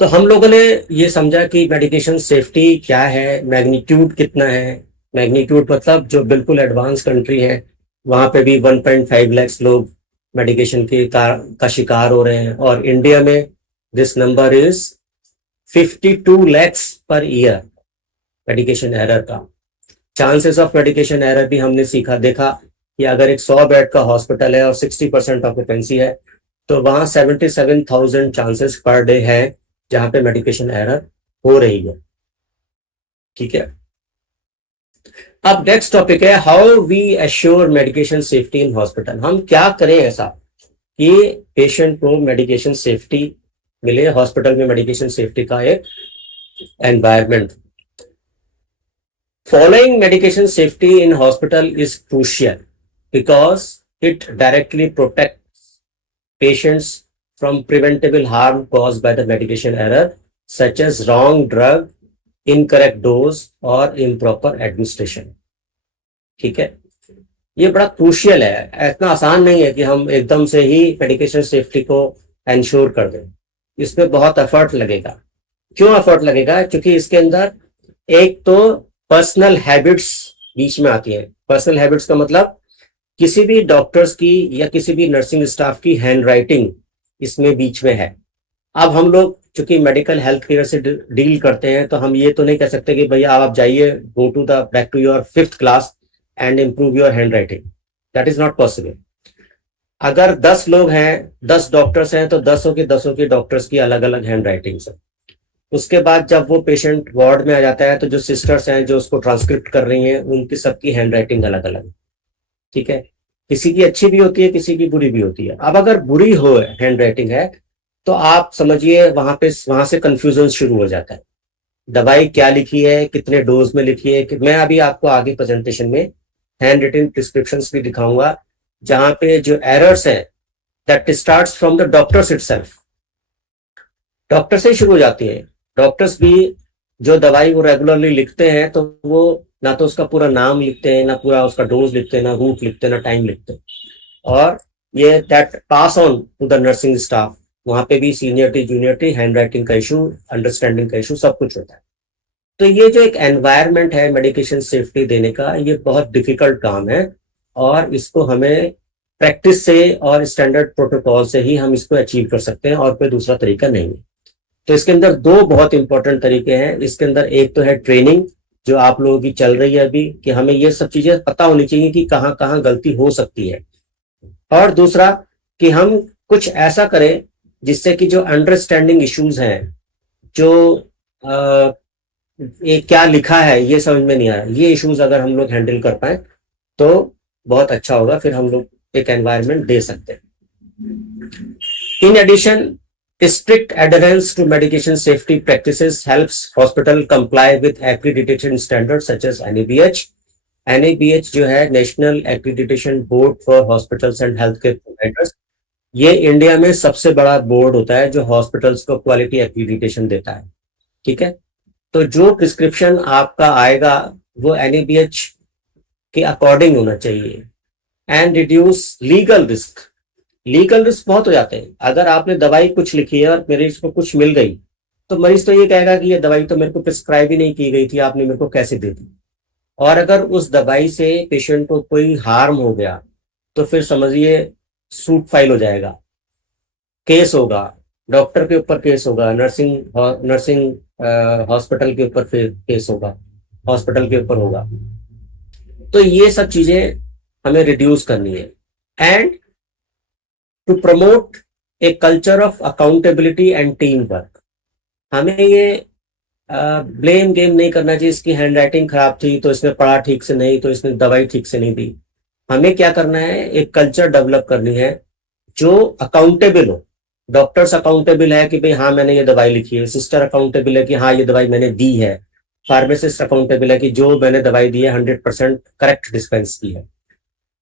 तो हम लोगों ने ये समझा कि मेडिकेशन सेफ्टी क्या है, मैग्नीट्यूड कितना है। मैग्नीट्यूड मतलब जो बिल्कुल एडवांस कंट्री है वहां पे भी 1.5 लाख लोग मेडिकेशन का शिकार हो रहे हैं, और इंडिया में this number is 52 lakhs per year medication error का। चांसेस ऑफ मेडिकेशन एरर भी हमने सीखा देखा कि अगर एक 100 बेड का हॉस्पिटल है और 60% ऑक्यूपेंसी है तो वहां 77,000 चांसेस पर डे है जहां पे मेडिकेशन एरर हो रही है। ठीक है, अब नेक्स्ट टॉपिक है how we assure medication safety in hospital. हम क्या करें ऐसा कि पेशेंट को मेडिकेशन सेफ्टी मिले, हॉस्पिटल में मेडिकेशन सेफ्टी का एक environment. Following medication safety in hospital is crucial because it directly protects patients from preventable harm caused by the medication error, such as wrong drug, incorrect dose or improper administration. ठीक है, ये बड़ा crucial है, इतना आसान नहीं है कि हम एकदम से ही मेडिकेशन सेफ्टी को एंश्योर कर दें। इसमें बहुत एफर्ट लगेगा। क्यों एफर्ट लगेगा? क्योंकि इसके अंदर एक तो पर्सनल हैबिट्स बीच में आती हैं। पर्सनल हैबिट्स का मतलब किसी भी डॉक्टर्स की या किसी भी नर्सिंग स्टाफ की हैंड राइटिंग इसमें बीच में है। अब हम लोग चूंकि मेडिकल हेल्थ केयर से डील करते हैं तो हम ये तो नहीं कह सकते कि भैया आप जाइए go to the back to your 5th class and improve your handwriting. That is not possible. अगर 10 लोग हैं, 10 डॉक्टर्स हैं, तो 10 की डॉक्टर्स की अलग अलग हैंड राइटिंग्स है। उसके बाद जब वो पेशेंट वार्ड में आ जाता है तो जो सिस्टर्स हैं जो उसको ट्रांसक्रिप्ट कर रही हैं उनकी सबकी हैंड राइटिंग अलग अलग है। ठीक है, किसी की अच्छी भी होती है, किसी की बुरी भी होती है। अब अगर बुरी हो हैंड राइटिंग है तो आप समझिए वहां से कंफ्यूजन शुरू हो जाता है। दवाई क्या लिखी है, कितने डोज में लिखी है। कि मैं अभी आपको आगे प्रेजेंटेशन में हैंड रिटन प्रिस्क्रिप्शन भी दिखाऊंगा जहां पे जो एरर्स है that starts from the doctors itself. Doctor से ही शुरू हो जाती है। डॉक्टर्स भी जो दवाई वो रेगुलरली लिखते हैं तो वो ना तो उसका पूरा नाम लिखते हैं, ना पूरा उसका डोज लिखते हैं, ना रूट लिखते हैं, ना टाइम लिखते हैं। और ये that pass on to the nursing staff. वहां पे भी सीनियरिटी जूनियरिटी, हैंड राइटिंग का इशू, अंडरस्टैंडिंग का इशू, सब कुछ होता है। तो ये जो एक एनवायरनमेंट है मेडिकेशन सेफ्टी देने का, ये बहुत डिफिकल्ट काम है और इसको हमें प्रैक्टिस से और स्टैंडर्ड प्रोटोकॉल से ही हम इसको अचीव कर सकते हैं और कोई दूसरा तरीका नहीं है। तो इसके अंदर 2 बहुत इंपॉर्टेंट तरीके हैं। इसके अंदर एक तो है ट्रेनिंग जो आप लोगों की चल रही है अभी, कि हमें ये सब चीजें पता होनी चाहिए कि कहाँ कहाँ गलती हो सकती है। और दूसरा कि हम कुछ ऐसा करें जिससे कि जो अंडरस्टैंडिंग इश्यूज हैं, जो ये क्या लिखा है ये समझ में नहीं आ रहा, ये इश्यूज अगर हम लोग हैंडल कर पाए तो बहुत अच्छा होगा, फिर हम लोग एक एनवायरनमेंट दे सकते हैं। In addition, strict adherence to medication safety practices helps hospital comply with accreditation standards such as NABH. NABH जो है National Accreditation Board for Hospitals and Healthcare Providers, ये इंडिया में सबसे बड़ा बोर्ड होता है जो हॉस्पिटल्स को क्वालिटी एक्रीडिटेशन देता है। ठीक है, तो जो प्रिस्क्रिप्शन आपका आएगा वो NABH के अकॉर्डिंग होना चाहिए and reduce legal risk. Legal risk बहुत हो जाते हैं। अगर आपने दवाई कुछ लिखी है और मरीज को कुछ मिल गई तो मरीज तो ये कहेगा कि ये दवाई तो मेरे को प्रिस्क्राइब ही नहीं की गई थी, आपने मेरे को कैसे दे दी। और अगर उस दवाई से पेशेंट को कोई हार्म हो गया तो फिर समझिए सूट फाइल हो जाएगा, केस होगा, डॉक्टर के ऊपर केस होगा, नर्सिंग हॉस्पिटल के ऊपर फिर केस होगा, हॉस्पिटल के ऊपर होगा। तो ये सब चीजें हमें रिड्यूस करनी है। And to promote a culture of accountability and teamwork, हमें ये ब्लेम गेम नहीं करना चाहिए। इसकी हैंड राइटिंग खराब थी तो इसने पढ़ा ठीक से नहीं, तो इसने दवाई ठीक से नहीं दी। हमें क्या करना है, एक कल्चर डेवलप करनी है जो अकाउंटेबल हो। डॉक्टर्स अकाउंटेबल है कि भाई हाँ मैंने ये दवाई लिखी है, सिस्टर अकाउंटेबल है कि हाँ ये दवाई मैंने दी है, फार्मासिस्ट अकाउंटेबल है कि जो मैंने दवाई दी है 100% करेक्ट डिस्पेंस की है।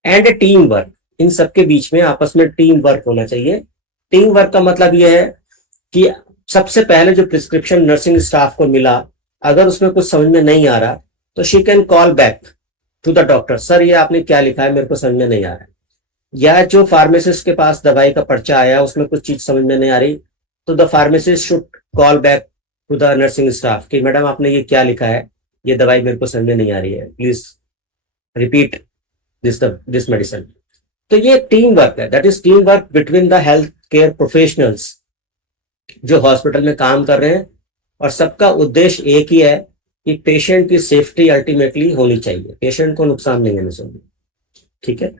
एंड टीम वर्क, इन सबके बीच में आपस में टीम वर्क होना चाहिए। टीम वर्क का मतलब यह है कि सबसे पहले जो प्रिस्क्रिप्शन नर्सिंग स्टाफ को मिला, अगर उसमें कुछ समझ में नहीं आ रहा तो she can call back to the doctor, sir ये आपने क्या लिखा है मेरे को समझ में नहीं आ रहा है। या जो फार्मासिस्ट के पास दवाई का पर्चा आया उसमें कुछ चीज समझ में नहीं आ रही तो the pharmacist should call back to the nursing staff कि मैडम आपने ये क्या लिखा है, ये दवाई मेरे को समझ में नहीं आ रही है, प्लीज रिपीट दिस मेडिसिन। तो ये टीम वर्क है, that is team work between the health care professionals जो हॉस्पिटल में काम कर रहे हैं, और सबका उद्देश्य एक ही है कि पेशेंट की सेफ्टी अल्टीमेटली होनी चाहिए, पेशेंट को नुकसान नहीं होना चाहिए। ठीक है।